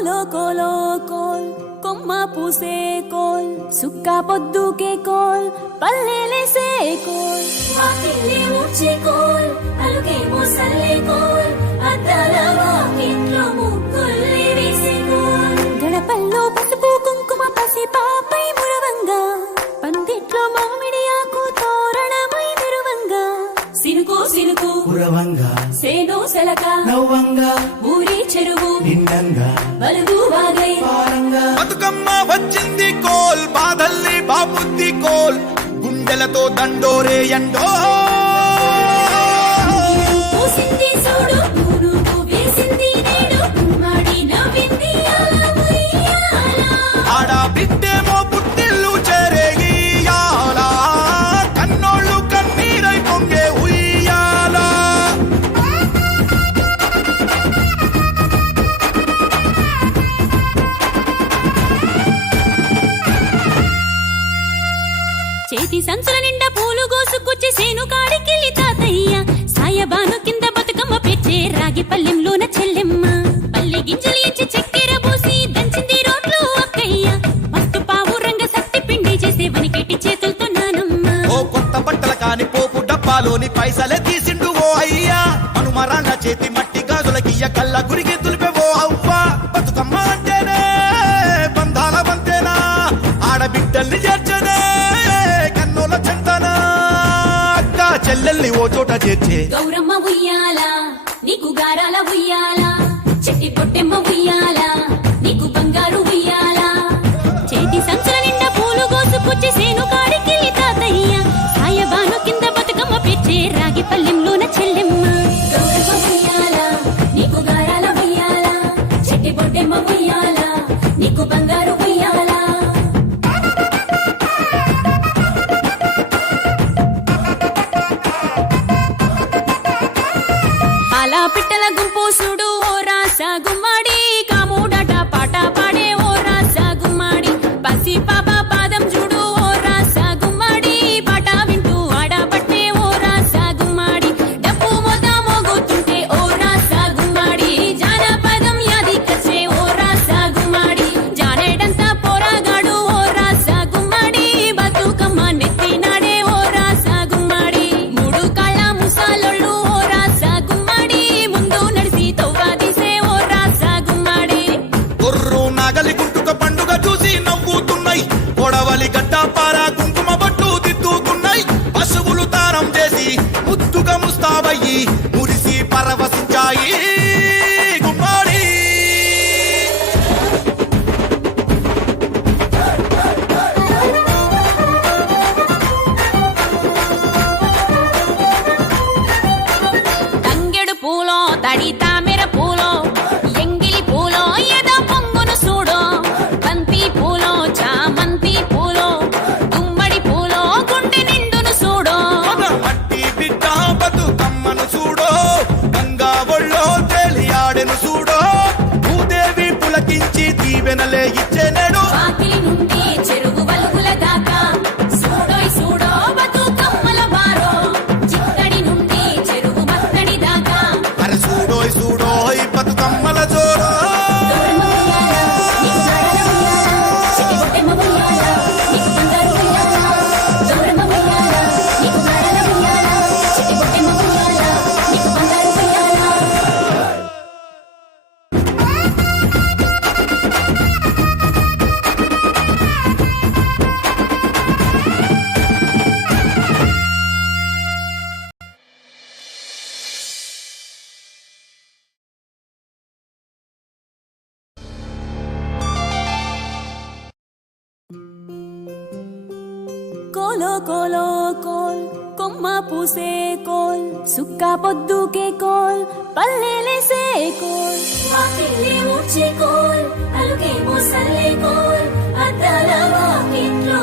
కోలో coal కొమ్మ పూసే coal సుక్క పొద్దుకే coal పల్లెలేసే coal వాకిలి ఊడ్చే కోల్ అలుకేమో సల్లే కోల్ అద్దాల వాకిట్లో ముగ్గుల్ని వేసే కోల్ గడపల్లో పసుపు కుంకుమ పసి పాపై మురవంగా పందిట్లో మామిడి ఆకు తోరణమై మెరువంగా సినుకు సినుకు పురవంగా సేను సెలక నవ్వంగా ఊరి చెరువు నిండంగా బలుగు వాగై పారంగా బతుకమ్మ వచ్చింది కోల్ బాధల్ని బాబుద్ది కోల్ గుండెలతో దండోరే ఎండో పూసింది చూడు పురుగు వేసింది నేడు మాడి నవ్వింది ఆడ బిడ్డేమో పుట్టిల్లు చెరేగియాల కన్నోళ్ళు కన్నీరై పొంగే ఉయ్యాల చేతి సంచుల నిండా పూలు గోసుకొచ్చి సేను కాడికెళ్ళి తాతయ్య సాయబాను కింద బతుకమ్మ పెచ్చే రాగి పల్లెంలోన చెల్లెమ్మ పల్లె గింజలు ఇచ్చి చక్కెర పోసి దంచింది రోడ్లు అక్కయ్య మస్తు పావు రంగ సత్తి పిండి చేసే వనికెట్టి చేతులతో నానమ్మ ఓ కొత్త బట్టల కాని పోపు డబ్బాలోని పైసలే తీసిండు ఓ అయ్యా మనుమరాన్న చేతి మట్టి గాజులకియ్య కళ్ళ గురిగి తులిపెవో అవ్వ బతుకమ్మ అంటేనే బంధాల వంతేనా ఆడబిడ్డల్ని చేర్చనే కన్నుల చెంతనా అక్క చెల్లెల్ని ఓ చోట చేర్చే గౌరమ్మ ఉయ్యాల నీకు గారాల ఉయ్యాల చెట్టి పొట్టెమ్మ ఉయ్యాల నీకు బంగారు ఉయ్యాల చేతి సంచుల నిండా పూలు గోసుకొచ్చి సేను కాడికెళ్ళి తాతయ్య సాయబాను కింద బతుకమ్మ పెచ్చే రాగి పల్లెంలోన చెల్లెమ్మ గౌరమ్మ ఉయ్యాల నీకు గారాల ఉయ్యాల చెట్టి పొట్టెమ్మ ఉయ్యాల నీకు బంగారు ఉయ్యాల అలా పిట్టల గుంపు చూడు ఓ రాస గుమ్మడి కాముడట పాట పాడే ఓ రాస గుమ్మడి పసి పాప పాదం చూడు ఓ రాస గుమ్మడి పాట వింటూ ఆడబట్టే ఓ రాస గుమ్మడి డప్పు మోత మోగుతుంటే ఓ రాస గుమ్మడి జానపదం యాదికొచ్చే ఓ రాస గుమ్మడి జానేడంతా పోరాగాడు ఓ రాస గుమ్మడి బతుకమ్మ నెత్తినాడే ఓ రాస గుమ్మడి మూడు కాళ్ళ ముసాలొళ్ళు ఓ రాస గుమ్మడి ముందు నడిసి తవ్వాదిసే ఓ రాస గుమ్మడి గొర్రు నాగలి గుంటుక పండుగ చూసి నవ్వుతున్నాయి కొడవలి గడ్డ పార కుంకుమ బట్టు దిద్దుకున్నాయి పశువులు తారం చేసి ముద్దుగా ముస్తాబయ్యి మురిసి పరవశించాయి గుమ్మాడి తంగెడు పూలో తడి తామెర పూలో ఎంగిలి పూలో ఎద పొంగును చూడో బంతి పూలో చామంతి పూలో గుమ్మడి పూలో గుండె నిండును చూడో మన మట్టి బిడ్డ బతుకమ్మను చూడో గంగా ఒళ్ళో తేలియాడెను చూడో భూదేవి పులకించి దీవెనలే ఇచ్చెనేడు వాకిలి నుండి చెరువు వలుగుల దాకా చూడోయ్ చూడో బతుకమ్మల బారో చిక్కడి నుండి చెరువు మత్తడి దాకా అరే చూడోయ్ చూడోయ్ బతుకమ్మల జోరో కోలో కోలో కోల్ కొమ్మ పూసే కోల్ సుక్క పొద్దుకే కోల్ పల్లెలేసే కోల్ వాకిలి ఊడ్చే కోల్ అలుకేమో సల్లే కోల్ అద్దాల వాకిట్లో